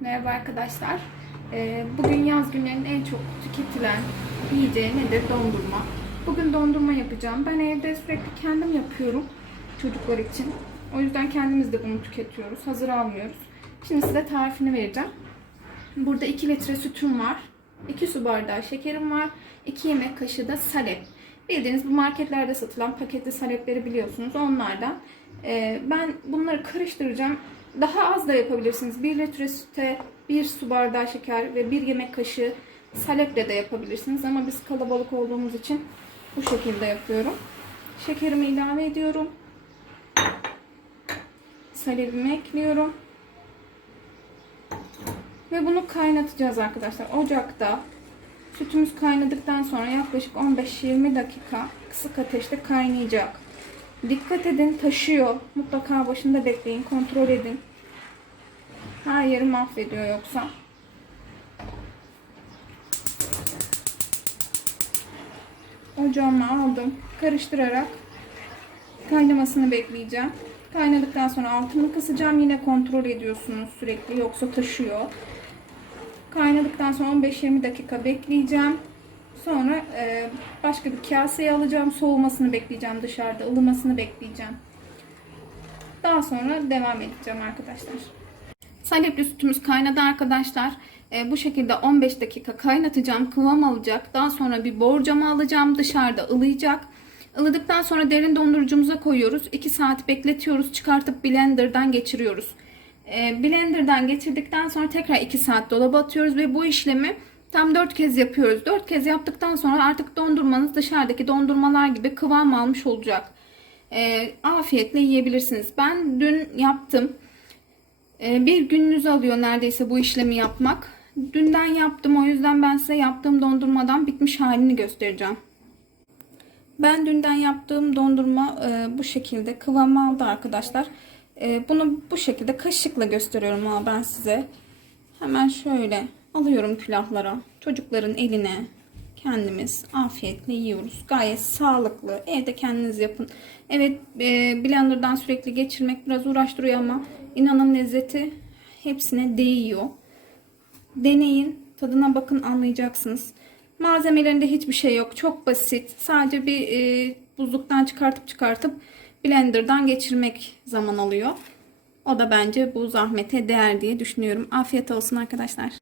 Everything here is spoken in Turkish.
Merhaba arkadaşlar. Ee, Bugün yaz günlerinin en çok tüketilen yiyeceği nedir? Dondurma. Bugün dondurma yapacağım. Ben evde sürekli kendim yapıyorum çocuklar için. O yüzden kendimiz de bunu tüketiyoruz. Hazır almıyoruz. Şimdi size tarifini vereceğim. Burada 2 litre sütüm var. 2 su bardağı şekerim var. 2 yemek kaşığı da salep. Bildiğiniz bu marketlerde satılan paketli salepleri biliyorsunuz. Onlardan. Ee, ben bunları karıştıracağım. Daha az da yapabilirsiniz. 1 litre süte 1 su bardağı şeker ve 1 yemek kaşığı saleple de yapabilirsiniz. Ama biz kalabalık olduğumuz için bu şekilde yapıyorum. Şekerimi ilave ediyorum. Salepimi ekliyorum. Ve bunu kaynatacağız arkadaşlar. Ocakta sütümüz kaynadıktan sonra yaklaşık 15-20 dakika kısık ateşte kaynayacak. Dikkat edin taşıyor. Mutlaka başında bekleyin. Kontrol edin. Her yeri mahvediyor yoksa. Ocağıma aldım. Karıştırarak kaynamasını bekleyeceğim. Kaynadıktan sonra altını kısacağım. Yine kontrol ediyorsunuz sürekli yoksa taşıyor. Kaynadıktan sonra 15-20 dakika bekleyeceğim. Sonra e, başka bir kaseye alacağım. Soğumasını bekleyeceğim dışarıda. ılımasını bekleyeceğim. Daha sonra devam edeceğim arkadaşlar. Salepli sütümüz kaynadı arkadaşlar. E, bu şekilde 15 dakika kaynatacağım. Kıvam alacak. Daha sonra bir borcama alacağım. Dışarıda ılıyacak. Ilıdıktan sonra derin dondurucumuza koyuyoruz. 2 saat bekletiyoruz. Çıkartıp blenderdan geçiriyoruz. E, blenderdan geçirdikten sonra tekrar 2 saat dolaba atıyoruz ve bu işlemi tam 4 kez yapıyoruz. 4 kez yaptıktan sonra artık dondurmanız dışarıdaki dondurmalar gibi kıvam almış olacak. E, afiyetle yiyebilirsiniz. Ben dün yaptım. E, bir gününüzü alıyor neredeyse bu işlemi yapmak. Dünden yaptım o yüzden ben size yaptığım dondurmadan bitmiş halini göstereceğim. Ben dünden yaptığım dondurma e, bu şekilde kıvam aldı arkadaşlar. E, bunu bu şekilde kaşıkla gösteriyorum ama ben size. Hemen şöyle alıyorum külahlara. Çocukların eline kendimiz afiyetle yiyoruz. Gayet sağlıklı. Evde kendiniz yapın. Evet e, blenderdan sürekli geçirmek biraz uğraştırıyor ama inanın lezzeti hepsine değiyor. Deneyin. Tadına bakın anlayacaksınız. Malzemelerinde hiçbir şey yok. Çok basit. Sadece bir e, buzluktan çıkartıp çıkartıp blenderdan geçirmek zaman alıyor. O da bence bu zahmete değer diye düşünüyorum. Afiyet olsun arkadaşlar.